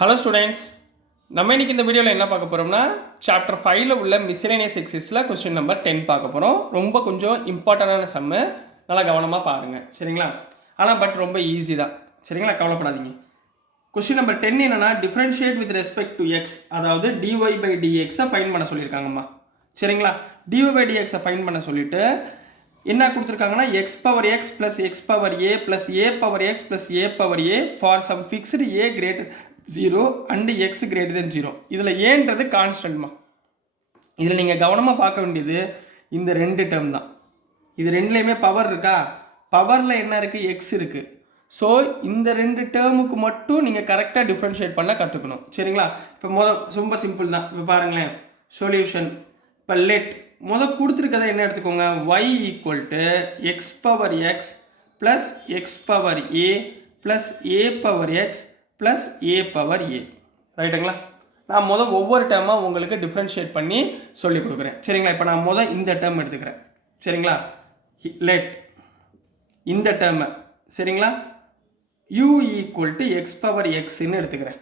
Hello students, நம்ம இன்னைக்கு இந்த வீடியோவில் என்ன பார்க்க போகிறோம்னா சாப்டர் 5ல் உள்ள மிஸ்செலேனியஸ் எக்ஸசைஸில் கொஸ்டின் நம்பர் 10 பார்க்க போகிறோம். ரொம்ப கொஞ்சம் இம்பார்ட்டண்டான சம்மு, நல்லா கவனமாக பாருங்கள் சரிங்களா. ஆனால் ரொம்ப ஈஸி தான் சரிங்களா, கவலைப்படாதீங்க. கொஸ்டின் நம்பர் 10 என்னன்னா differentiate with respect to X, அதாவது டிஒய் பை டிஎக்ஸை ஃபைன் பண்ண சொல்லியிருக்காங்கம்மா சரிங்களா. டிஒய் பை டிஎக்ஸை ஃபைன் பண்ண சொல்லிட்டு என்ன கொடுத்துருக்காங்கன்னா x power x plus x power a plus a power x plus a power a for some fixed a greater 0 and x greater than 0. இதில் ஏன்றது கான்ஸ்டன்ட்மா. இதில் நீங்கள் கவனமாக பார்க்க வேண்டியது இந்த ரெண்டு டேர்ம் தான். இது ரெண்டுலேயுமே பவர் இருக்கா, பவரில் என்ன இருக்குது, எக்ஸ் இருக்குது. ஸோ இந்த ரெண்டு டேர்முக்கு மட்டும் நீங்கள் கரெக்டாக டிஃப்ரென்ஷியேட் பண்ண கற்றுக்கணும் சரிங்களா. இப்போ ரொம்ப சிம்பிள் தான். இப்போ பாருங்களேன் சொல்யூஷன். இப்போ லெட் கொடுத்துருக்கதை என்ன எடுத்துக்கோங்க, y equal to x power x plus x power a plus a power x plus a power a ரைட்டுங்களா. நான் ஒவ்வொரு டேர்மாக உங்களுக்கு டிஃப்ரென்ஷியேட் பண்ணி சொல்லி கொடுக்குறேன் சரிங்களா. இப்போ நான் இந்த டேர்ம் எடுத்துக்கிறேன் சரிங்களா. லெட் இந்த டேர்மை சரிங்களா u equal to x power எக்ஸ்ன்னு எடுத்துக்கிறேன்.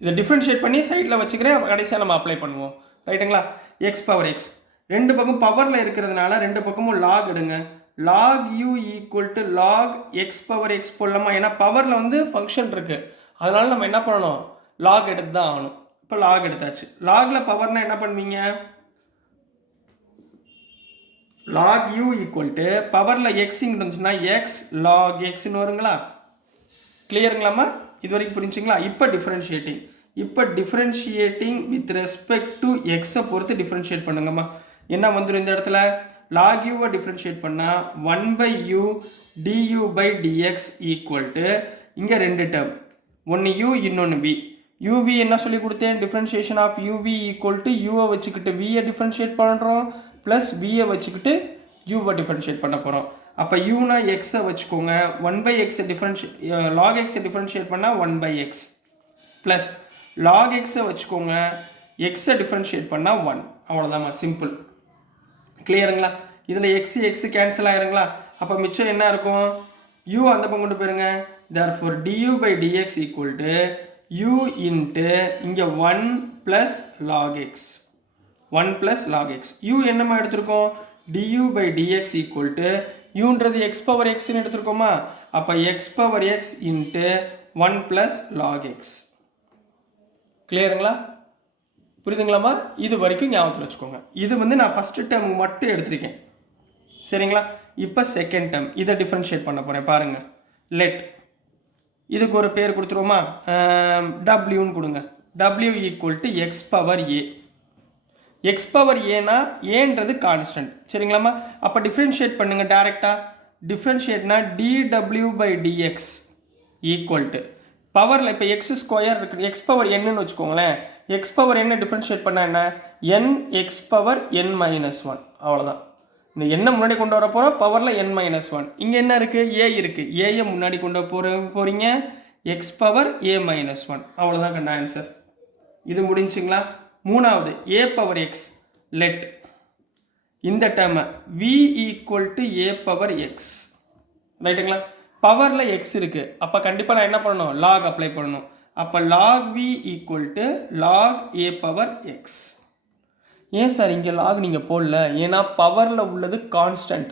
இதை டிஃப்ரென்ஷியேட் பண்ணி சைடில் வச்சுக்கிறேன், கடைசியாக நம்ம அப்ளை பண்ணுவோம் ரைட்டுங்களா. எக்ஸ் பவர் எக்ஸ் ரெண்டு பக்கம் பவரில் இருக்கிறதுனால ரெண்டு பக்கமும் லாக் எடுங்க. Log u equal to log x power x போடலாமா, ஏன்னா பவரில் ஃபங்க்ஷன் இருக்குது, அதனால நம்ம என்ன பண்ணணும், லாக் எடுத்து தான் ஆகணும். இப்போ லாக் எடுத்தாச்சு. லாகில் பவர்னால் என்ன பண்ணுவீங்க, லாக் u ஈக்குவல் டு பவரில் எக்ஸிங் இருந்துச்சுன்னா எக்ஸ் லாக் எக்ஸ்ன்னு வருங்களா. கிளியருங்களாம்மா, இது வரைக்கும் புரிஞ்சுங்களா. இப்போ டிஃப்ரென்ஷியேட்டிங் வித் ரெஸ்பெக்ட் டு எக்ஸை பொறுத்து டிஃப்ரென்ஷியேட் பண்ணுங்கம்மா. என்ன வந்துடும் இந்த இடத்துல, லாக் யூவை டிஃப்ரென்ஷியேட் பண்ணால் 1/u du by dx equal to இங்கே ரெண்டு டேர்ம், ஒன்று u இன்னொன்று v. uv என்ன சொல்லி கொடுத்தேன், differentiation of uv equal to யூவை வச்சுக்கிட்டு vயை டிஃப்ரென்ஷியேட் பண்ணுறோம் ப்ளஸ் vயை வச்சுக்கிட்டு யூவை டிஃப்ரென்ஷியேட் பண்ண போகிறோம். அப்போ யூனா எக்ஸை வச்சுக்கோங்க, 1/x லாக் எக்ஸை டிஃப்ரென்ஷியேட் பண்ணால் 1/x ப்ளஸ் லாக் எக்ஸை வச்சுக்கோங்க, எக்ஸை டிஃப்ரென்ஷியேட் பண்ணால் 1. அவ்வளோதாம்மா, சிம்பிள். கிளியருங்களா. இதில் எக்ஸு கேன்சல் ஆயிருங்களா. அப்போ மிச்சம் என்ன இருக்கும், u அந்த பக்கம் கொண்டு போயிருங்க. therefore du by dx equal to u into இங்கே 1 plus log x, 1 plus log x. u என்னமா எடுத்திருக்கோம், du by dx equal to யூன்றது எக்ஸ் பவர் எக்ஸ்ன்னு எடுத்துருக்கோமா. அப்போ x power x into 1 plus log x. கிளியருங்களா, புரியுதுங்களாம்மா. இது வரைக்கும் ஞாபகத்தில் வச்சுக்கோங்க. இது நான் ஃபஸ்ட்டு டேர்ம் மட்டும் எடுத்திருக்கேன் சரிங்களா. இப்போ செகண்ட் டேர்ம் இதை டிஃப்ரென்ஷியேட் பண்ண போகிறேன் பாருங்கள். லெட் இதுக்கு ஒரு பேர் கொடுத்துருவோமா, டபிள்யூன்னு கொடுங்க. w equal to x power A. X power ஏனா ஏன்றது கான்ஸ்டன்ட் சரிங்களாம்மா. அப்போ டிஃப்ரென்ஷியேட் பண்ணுங்கள் டேரெக்டாக. டிஃப்ரென்ஷியேட்னா dw by dx equal to பவரில் இப்போ எக்ஸ் ஸ்கொயர் இருக்குது, எக்ஸ் பவர் என்னன்னு வச்சுக்கோங்களேன். எக்ஸ் பவர் என்ன டிஃப்ரென்ஷியேட் பண்ணால் என்ன, n எக்ஸ் பவர் n-1. அவ்வளோதான். இந்த என்ன முன்னாடி கொண்டு வர போகிறோம், பவரில் n-1. இங்கே என்ன இருக்குது, ஏ இருக்குது, ஏயை முன்னாடி கொண்டு போகிறீங்க, எக்ஸ் பவர் a-1. அவ்வளோதான் கண்ணா ஆன்சர். இது முடிஞ்சுங்களா. மூணாவது ஏ பவர் எக்ஸ். லெட் இந்த டேர்மை v equal to A power X ரைட்டுங்களா. பவரில் எக்ஸ் இருக்குது, அப்போ கண்டிப்பாக நான் என்ன பண்ணணும், லாக் அப்ளை பண்ணணும். அப்போ log v equal to log a power x. ஏன் சார் இங்கே லாக் நீங்கள் போடல, ஏன்னா பவரில் உள்ளது கான்ஸ்டன்ட்,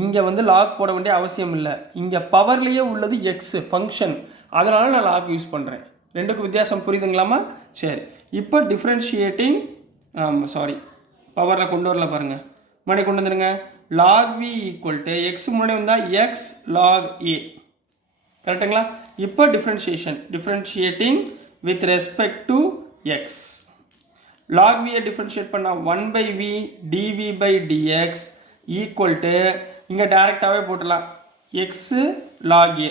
இங்கே லாக் போட வேண்டிய அவசியம் இல்லை. இங்கே பவர்லேயே உள்ளது எக்ஸு ஃபங்க்ஷன், அதனால் நான் லாக் யூஸ் பண்ணுறேன். ரெண்டுக்கும் வித்தியாசம் புரியுதுங்களாமா. சரி, இப்போ டிஃப்ரென்ஷியேட்டிங் பவரில் கொண்டு வரல பாருங்கள், முன்னாடி கொண்டு வந்துடுங்க. Log v equal to x முன்னாடி வந்தால் எக்ஸ் லாக் ஏ கரெக்டுங்களா. இப்போ differentiating with respect to x. Log வியை டிஃப்ரென்ஷியேட் பண்ணால் 1/v dv by dx equal to இங்கே டேரெக்டாகவே போட்டுடலாம், எக்ஸு லாக் ஏ.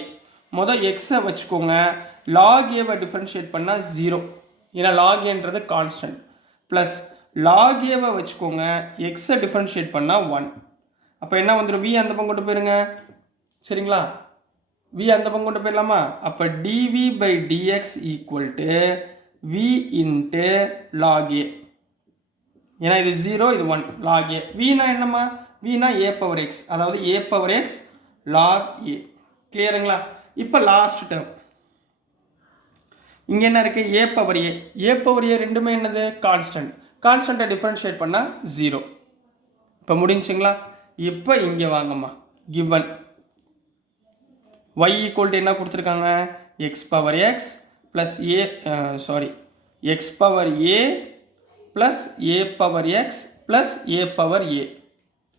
எக்ஸை வச்சுக்கோங்க, லாக் ஏவை டிஃப்ரென்ஷியேட் பண்ணால் 0, ஏன்னா லாக் ஏன்றது கான்ஸ்டன்ட். ப்ளஸ் லாக் ஏவை வச்சுக்கோங்க, எக்ஸை டிஃப்ரென்ஷியேட் பண்ணால் 1. அப்போ என்ன வந்துடும், v அந்த பக்கம் கொண்டு போயிருங்க சரிங்களா. v அந்த பக்கம் கொண்டு போயிடலாமா. அப்போ dv by dx equal to v into log a, ஏன்னா இது 0 இது 1, லாக் ஏ. vனா என்னம்மா, vனா ஏ பவர் எக்ஸ், அதாவது ஏ பவர் எக்ஸ் லாக் ஏ. கிளியருங்களா. இப்போ லாஸ்ட் டேர்ம் இங்கே என்ன இருக்குது ஏ பவர் ஏ, ஏ பவர் ஏ ரெண்டுமே என்னது கான்ஸ்டன்ட், கான்ஸ்டண்ட்டை டிஃப்ரென்ஷியேட் பண்ணால் 0. இப்போ முடிஞ்சுங்களா? இப்போ இங்கே வாங்கம்மா, கிவன் y ஈக்குவல் டு என்ன கொடுத்துருக்காங்க, x power x plus a x power a plus a power x plus a power a,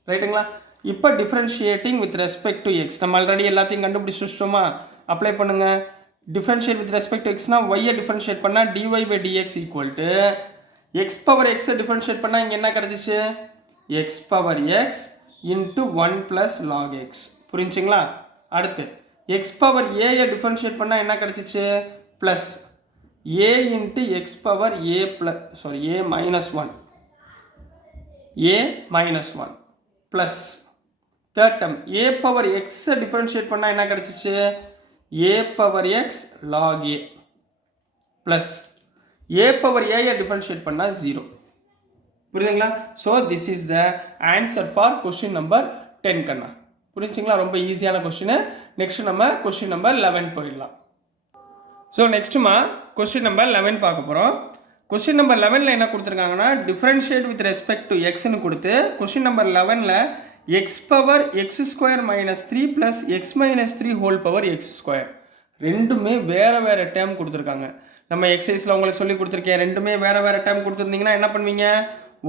ரைட்டுங்களா? இப்போ differentiating with respect to x, நம்ம ஆல்ரெடி எல்லாத்தையும் கண்டுபிடிச்சி வச்சிட்டோமா? அப்ளை பண்ணுங்கள். டிஃப்ரென்ஷியேட் வித் ரெஸ்பெக்ட் டு எக்ஸ்னா ஒய்யை டிஃப்ரென்ஷியேட் பண்ணால் dy by dx equal to x power எக்ஸை டிஃப்ரென்ஷியேட் பண்ணால் இங்கே என்ன கிடச்சிச்சு, x power x into 1 plus log x. புரிஞ்சுங்களா? அடுத்து எக்ஸ் பவர் ஏயை டிஃப்ரென்ஷியேட் பண்ணால் என்ன கிடச்சிச்சு, plus a into x power a a minus one plus third term a power எக்ஸை டிஃப்ரென்ஷியேட் பண்ணால் என்ன கிடச்சிச்சு, a power x log a plus a power ஏயை டிஃப்ரென்ஷியேட் பண்ணால் 0. புரியுதுங்களா? So this is the answer for question number 10 கண்ணா. புரிஞ்சுங்களா? ரொம்ப ஈஸியான கொஸ்டின். நெக்ஸ்ட் நம்ம கொஸ்டின் நம்பர் 11 போயிடலாம். ஸோ நெக்ஸ்ட்டுமா கொஸ்டின் நம்பர் 11 பார்க்க போகிறோம். கொஸ்டின் நம்பர் 11ல் என்ன கொடுத்துருக்காங்கன்னா டிஃப்ரென்ஷியேட் வித் ரெஸ்பெக்ட் டு எக்ஸ்னு கொடுத்து கொஸ்டின் நம்பர் 11ல் x power x square minus 3 plus x minus 3 whole power x square, ரெண்டுமே வேறு வேறு டேர்ம் கொடுத்துருக்காங்க. நம்ம எக்ஸசைஸில் உங்களுக்கு சொல்லி கொடுத்துருக்கேன். ரெண்டுமே வேறு வேறு டேர்ம் கொடுத்துருந்தீங்கன்னா என்ன பண்ணுவீங்க,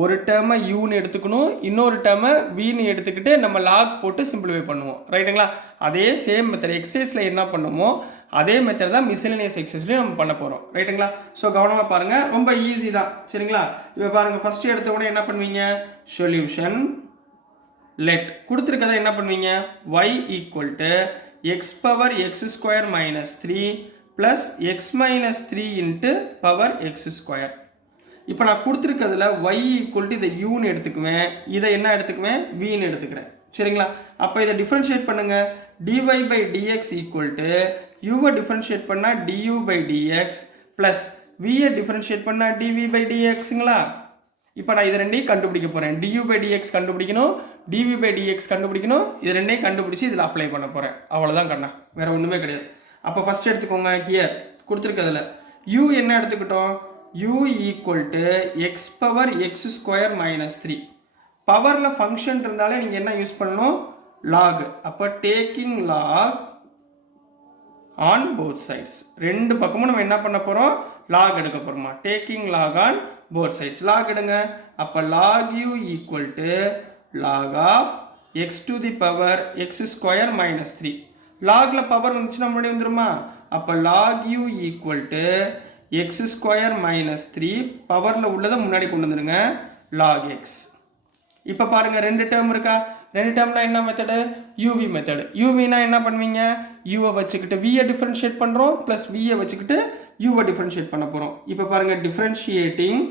ஒரு டேர்மை யூன்னு எடுத்துக்கணும், இன்னொரு டேர்மை வின்னு எடுத்துக்கிட்டு நம்ம லாக் போட்டு சிம்பிளிஃபை பண்ணுவோம், ரைட்டுங்களா? அதே சேம் மெத்தட் எக்ஸசைஸில் என்ன பண்ணுமோ அதே மெத்தட் தான் மிஸ்செலேனியஸ் எக்ஸசைஸ்லையும் நம்ம பண்ண போகிறோம், ரைட்டுங்களா? ஸோ கவனமாக பாருங்கள், ரொம்ப ஈஸி தான், சரிங்களா? இப்போ பாருங்கள், ஃபஸ்ட்டு எடுத்த கூட என்ன பண்ணுவீங்க, சொல்யூஷன் லெட் கொடுத்துருக்கதை என்ன பண்ணுவீங்க, y equal to x power x square minus 3 plus x minus 3 into power x square. இப்போ நான் கொடுத்துருக்கிறதுல y ஈக்குவல் டு இதை யூன்னு எடுத்துக்குவேன், இதை என்ன எடுத்துக்குவேன், வின்னு எடுத்துக்கிறேன், சரிங்களா? அப்போ இதை டிஃப்ரென்ஷியேட் பண்ணுங்கள். dy by dx equal to யூவை டிஃப்ரென்ஷியேட் பண்ணால் du பை dx ப்ளஸ் வியை டிஃப்ரென்ஷியேட் பண்ணால் dv பை dxங்களா? இப்போ நான் இது ரெண்டையும் கண்டுபிடிக்க போகிறேன். du பை dx கண்டுபிடிக்கணும், dv பை dx கண்டுபிடிக்கணும். இது ரெண்டையும் கண்டுபிடிச்சி இதில் அப்ளை பண்ண போகிறேன். அவ்வளோதான் கண்ணா, வேறு ஒன்றுமே கிடையாது. அப்போ ஃபஸ்ட் எடுத்துக்கோங்க, ஹியர் கொடுத்துருக்கிறதுல u என்ன எடுத்துக்கிட்டோம், u equal to x power x square minus 3. பவரில் ஃபங்க்ஷன் இருந்தாலே நீங்கள் என்ன யூஸ் பண்ணணும், லாக். அப்போ taking log on both sides, ரெண்டு பக்கமும் நம்ம என்ன பண்ண போகிறோம், லாக் எடுக்க போகிறோமா, taking log on both sides. Log எடுங்க. அப்போ log u equal to log of x to the power x square minus 3. லாக்ல பவர் வந்துச்சுன்னா முன்னாடி வந்துருமா, அப்போ log u equal to x square minus 3 பவரில் உள்ளதை முன்னாடி கொண்டு வந்துடுங்க, லாக் எக்ஸ். இப்போ பாருங்கள், ரெண்டு டேர்ம் இருக்கா, ரெண்டு டேர்ம்னா என்ன மெத்தடு, யூவி மெத்தடு. யூவினா என்ன பண்ணுவீங்க, யூவை வச்சுக்கிட்டு வியை டிஃப்ரென்ஷியேட் பண்ணுறோம் ப்ளஸ் வியை வச்சுக்கிட்டு யூவை டிஃப்ரென்ஷியேட் பண்ண போகிறோம். இப்போ பாருங்கள், differentiating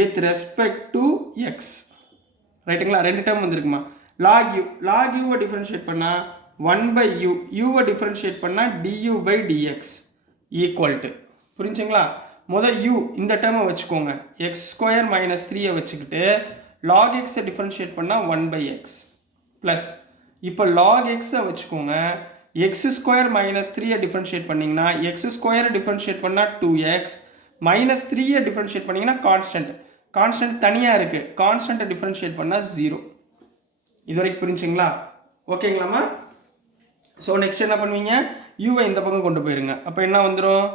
with respect to x, ரைட்டுங்களா? ரெண்டு டேர்ம் வந்துருக்குமா, லாக் யூவை டிஃப்ரென்ஷியேட் பண்ணால் 1 பை யூ, யூவை டிஃப்ரென்ஷியேட் பண்ணால் du by dx equal to, புரிஞ்சுங்களா? முதல் யூ இந்த டேர்மை வச்சுக்கோங்க, எக்ஸ் ஸ்கொயர் மைனஸ் 3யை வச்சுக்கிட்டு லாக் எக்ஸை டிஃப்ரென்ஷியேட் பண்ணால் 1 பை எக்ஸ் ப்ளஸ் இப்போ லாக் எக்ஸை வச்சுக்கோங்க, எக்ஸ் ஸ்கொயர் மைனஸ் 3யை டிஃப்ரென்ஷியேட் பண்ணிங்கன்னா எக்ஸ் ஸ்கொயரை டிஃப்ரென்ஷியேட் பண்ணால் 2x மைனஸ் 3யை டிஃப்ரென்ஷியேட் பண்ணிங்கன்னா கான்ஸ்டன்ட் தனியாக இருக்குது, கான்ஸ்டன்ட்டை டிஃப்ரென்ஷியேட் பண்ணால் 0. இது வரைக்கும் புரிஞ்சுங்களா? ஓகேங்களாம்மா? ஸோ நெக்ஸ்ட் என்ன பண்ணுவீங்க, யூவை இந்த பக்கம் கொண்டு போயிருங்க. அப்போ என்ன வந்துடும்,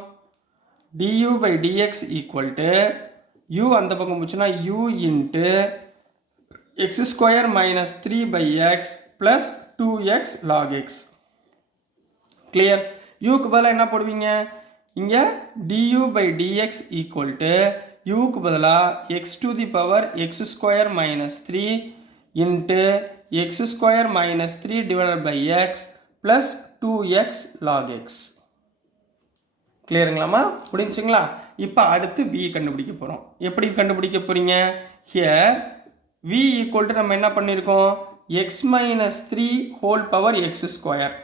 du by dx equal to u அந்த பக்கம் போச்சுன்னா u into x square minus 3 by x plus 2x log x. Clear? யூக்கு பதிலாக என்ன போடுவீங்க, இங்கே du by dx equal to யூக்கு பதிலாக x to the power x square minus 3 into x square minus 3 divided by x plus 2x log x. கிளியருங்களாம்மா? புரிஞ்சுங்களா? இப்போ அடுத்து v கண்டுபிடிக்க போகிறோம். எப்படி கண்டுபிடிக்க போகிறீங்க, ஹியர் v ஈக்குவல் டு நம்ம என்ன பண்ணியிருக்கோம், X minus 3 whole power x square.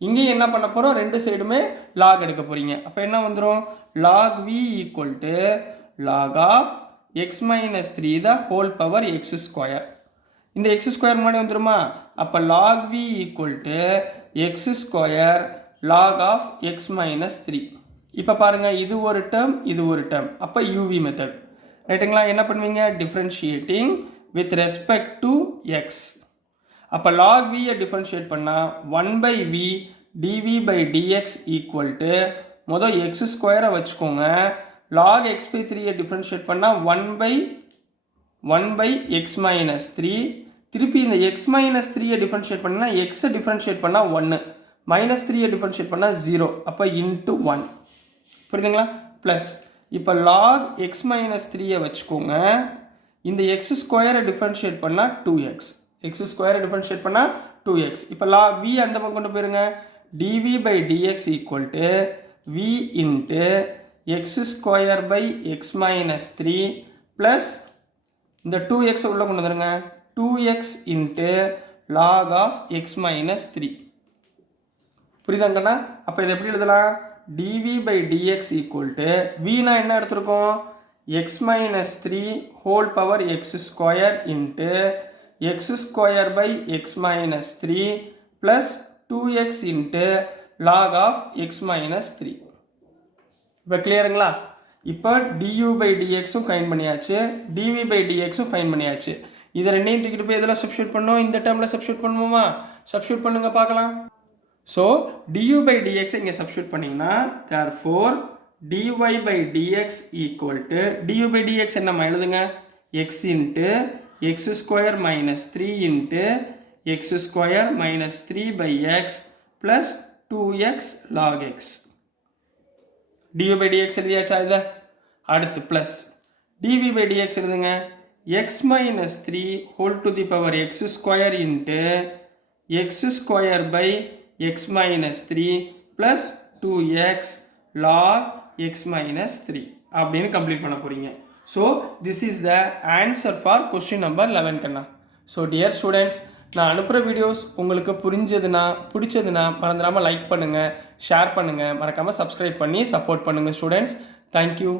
இங்கேயும் என்ன பண்ண போகிறோம், ரெண்டு சைடுமே லாக் எடுக்க போகிறீங்க. அப்போ என்ன வந்துடும், log v equal to log of x minus 3 the whole power x square. இந்த எக்ஸ் ஸ்கொயர் முன்னாடி வந்துடுமா, அப்போ log v equal to x square log of x minus 3. இப்போ பாருங்கள், இது ஒரு டேர்ம், இது ஒரு டேர்ம். அப்போ யூவி மெத்தட் ரைட்டுங்களா. என்ன பண்ணுவீங்க, differentiating with respect to X. அப்போ லாக் வியை டிஃப்ரென்ஷியேட் பண்ணால் 1/v dv by dx equal to மொதல் எக்ஸ் ஸ்கொயரை வச்சுக்கோங்க. லாக் x by 3யை டிஃப்ரென்ஷியேட் பண்ணால் 1/x minus 3. திருப்பி இந்த x minus 3யை டிஃப்ரென்ஷியேட் பண்ணால் எக்ஸை டிஃப்ரென்ஷியேட் பண்ணால் 1, மைனஸ் 3யை டிஃப்ரென்ஷியேட் பண்ணால் 0. அப்போ இன்ட்டு 1. புரியுதுங்களா. ப்ளஸ் இப்போ லாக் எக்ஸ் மைனஸ் 3யை வச்சுக்கோங்க. இந்த எக்ஸ் ஸ்கொயரை டிஃப்ரென்ஷியேட் பண்ணால் 2x. எக்ஸ் ஸ்கொயரை டிஃப்ரென்ஷியேட் பண்ணால் 2x. இப்போ லாக் v அந்த பக்கம் கொண்டு போயிருங்க. dv by dx equal to v into x square by x minus 3 plus இந்த 2x உள்ள கொண்டு வந்துருங்க. 2x into log of x minus 3. புரியுதாங்கண்ணா. அப்போ இதை எப்படி எழுதலாம், dv by dx equal to vனா என்ன எடுத்திருக்கோம், x minus 3 whole power x square into x square by x minus 3 plus 2x into log of x minus 3. இப்போ கிளியருங்களா. இப்போ du by dxும் ஃபைன் பண்ணியாச்சு, dv by dxும் ஃபைன் பண்ணியாச்சு. இதை ரெண்டையும் தூக்கிட்டு போய் இதெல்லாம் சப்ஸ்டியூட் பண்ணோம். இந்த டேர்மில் சப்ஸ்டியூட் பண்ணுவோமா, சப்ஸ்டியூட் பண்ணுங்க பார்க்கலாம். ஸோ du by dx இங்கே சப்ஸ்டியூட் பண்ணிங்கன்னா therefore dy by dx equal to du by dx என்னம்மா எழுதுங்க, x into x square minus 3 into x square minus 3 by x plus 2x log x. du by dx எழுதியாச்சா இதை. அடுத்து plus dv by dx எழுதுங்க, x minus 3 whole to the power x square into x square by x minus 3 plus 2x log x minus 3 அப்படின்னு complete பண்ண போகிறீங்க. So this is the answer for question number 11 கண்ணா. So dear students, நான் அனுப்புகிற videos உங்களுக்கு பிடிச்சதுன்னா மறந்துடாமல் like பண்ணுங்கள், ஷேர் பண்ணுங்கள், மறக்காமல் சப்ஸ்கிரைப் பண்ணி சப்போர்ட் பண்ணுங்கள் ஸ்டூடெண்ட்ஸ். தேங்க்யூ.